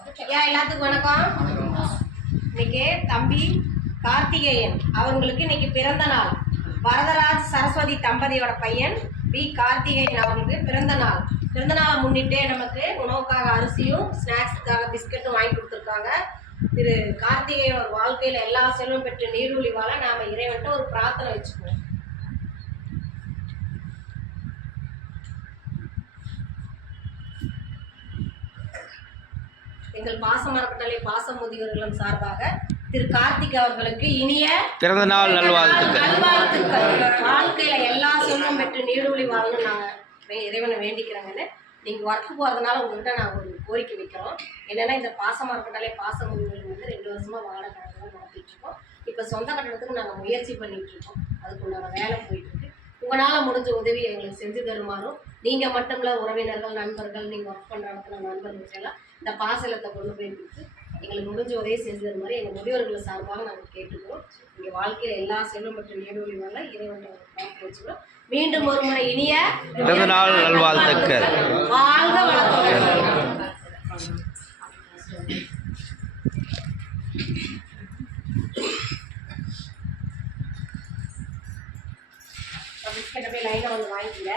எல்லாத்துக்கும் வணக்கம். இன்னைக்கு தம்பி கார்த்திகேயன் அவங்களுக்கு இன்னைக்கு பிறந்த நாள். வரதராஜ் சரஸ்வதி தம்பதியோட பையன் பி கார்த்திகேயன் அவங்களுக்கு பிறந்த நாள். பிறந்த நாளை முன்னிட்டு நமக்கு உணவுக்காக அரிசியும் ஸ்நாக்ஸுக்காக பிஸ்கட்டும் வாங்கி கொடுத்துருக்காங்க. திரு கார்த்திகேயன் ஒரு வாழ்க்கையில் எல்லா செல்வம் பெற்று நீடூழி வாழ நாம் இறைவன்ட்டு ஒரு பிரார்த்தனை வச்சுக்குவோம். எங்கள் பாசமரப்பட்டளை பாச முதியோர்களும் சார்பாக திரு கார்த்திக் அவர்களுக்கு இனிய பிறந்த நாள் நல்வாழ்த்துக்கள். வாழ்க்கையில எல்லா செல்வம் பெற்று நீடூழி வாழணும் நாங்கள் இறைவனை வேண்டிக்கிறோங்கன்னு. நீங்கள் ஒர்க்கு போகிறதுனால உங்கள்கிட்ட நாங்கள் ஒரு கோரிக்கை வைக்கிறோம். என்னென்னா இந்த பாசமரப்பட்டளை பாச முதியோர்கள் வந்து 2 வருஷமாக வாழை கணக்கு நடத்திட்டு இருக்கோம். இப்போ சொந்த கட்டணத்துக்கு நாங்கள் முயற்சி பண்ணிட்டு இருக்கோம். அதுக்குண்டான வேலை போயிட்டு இருக்கு. உங்களால் முடிஞ்ச உதவி எங்களுக்கு செஞ்சு தருமாறும், நீங்கள் மட்டும் இல்லை உறவினர்கள் நண்பர்கள் நீங்கள் ஒர்க் பண்ணுற இடத்துல நண்பர்கள் எல்லாம் இந்த பாசலத்தை கொண்டு போய் கொடுத்து எங்களுக்கு முடிஞ்ச உதவி செஞ்சு தருமாறு எங்கள் முதியோர்கள் சார்பாக நாங்கள் கேட்டுக்கிறோம். இங்கே வாழ்க்கையில் எல்லா செல்வம் மற்றும் நீடூழி வாழ இறைவன் பார்க்க வச்சுக்கிறோம். மீண்டும் ஒரு முறை இனிய பிறந்த நாள் நல்வாழ்த்துக்கள். வாழ்க வளர்த்துக்கள். பிஸ்கெட்டை போய் லைனாக வந்து வாங்கிக்கல.